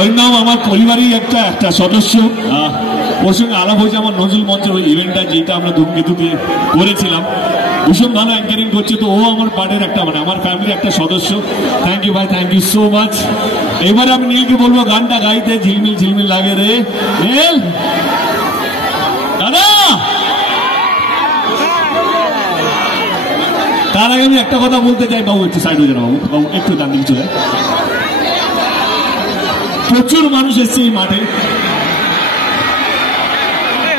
ওই নাম আমার পরিবারই একটা সদস্য। ওর সঙ্গে আলাপ হয়েছে আমার নজরুল মঞ্চের ওই ইভেন্টটা, যেটা আমরা ধূমকেতুতে করেছিলাম। ভীষণ ভালো অ্যাঙ্কারিং করছে, তো ও আমার পার্টের একটা মানে আমার ফ্যামিলির একটা সদস্য। থ্যাংক ইউ ভাই, থ্যাংক ইউ সো মাচ। এবারে আমি নীলকে বলবো গানটা গাইতে, ঝিলমিল ঝিলমিল লাগে রে নীল। দাদা তার আগে আমি একটা কথা বলতে চাই, বাবু একটু সাইড হয়ে যান, বাবু বাবু একটু ডান দিকে চলে। প্রচুর মানুষ এসছে এই মাঠে,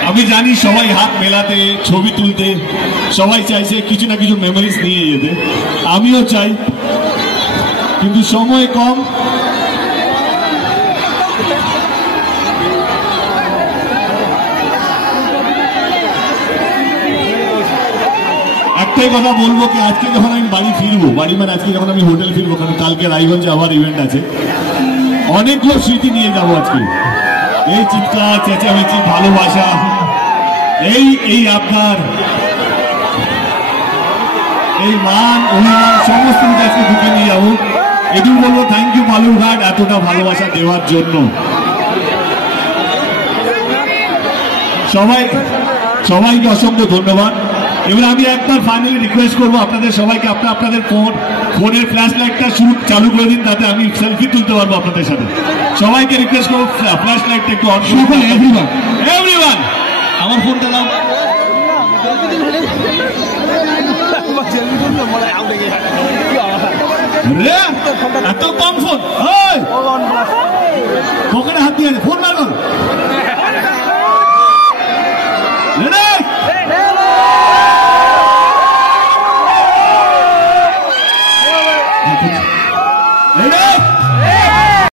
আমি জানি সবাই হাত মেলাতে, ছবি তুলতে, সবাই চাইছে কিছু না কিছু মেমোরিজ নিয়ে যেতে, আমিও চাই, কিন্তু সময় কম। একটাই কথা বলবো কি, আজকে যখন আমি বাড়ি ফিরবো, বাড়ি মানে আজকে যখন আমি হোটেল ফিরবো, কারণ কালকে রায়গঞ্জে আবার ইভেন্ট আছে, অনেকগুলো স্মৃতি নিয়ে যাবো আজকে। এই চিৎকার চেঁচামেচি, ভালোবাসা, এই আপনার এই মান অভিমান সমস্ত কিছু আজকে ঢুকে নিয়ে যাবো। এটুকু বলবো থ্যাংক ইউ বালুরঘাট এতটা ভালোবাসা দেওয়ার জন্য। সবাইকে অসংখ্য ধন্যবাদ। এবার আমি একবার ফাইনালি রিকোয়েস্ট করবো আপনাদের সবাইকে, আপনাদের ফোনের ফ্ল্যাশ লাইটটা চালু করে দিন, তাতে আমি সেলফি তুলতে পারবো আপনাদের সাথে। সবাইকে রিকোয়েস্ট করবো ফ্ল্যাশ লাইটটা একটু অন করুন। এভরিওয়ান আমার ফোনটা দাও। এত কম ফোন, পকেটে হাত দিয়ে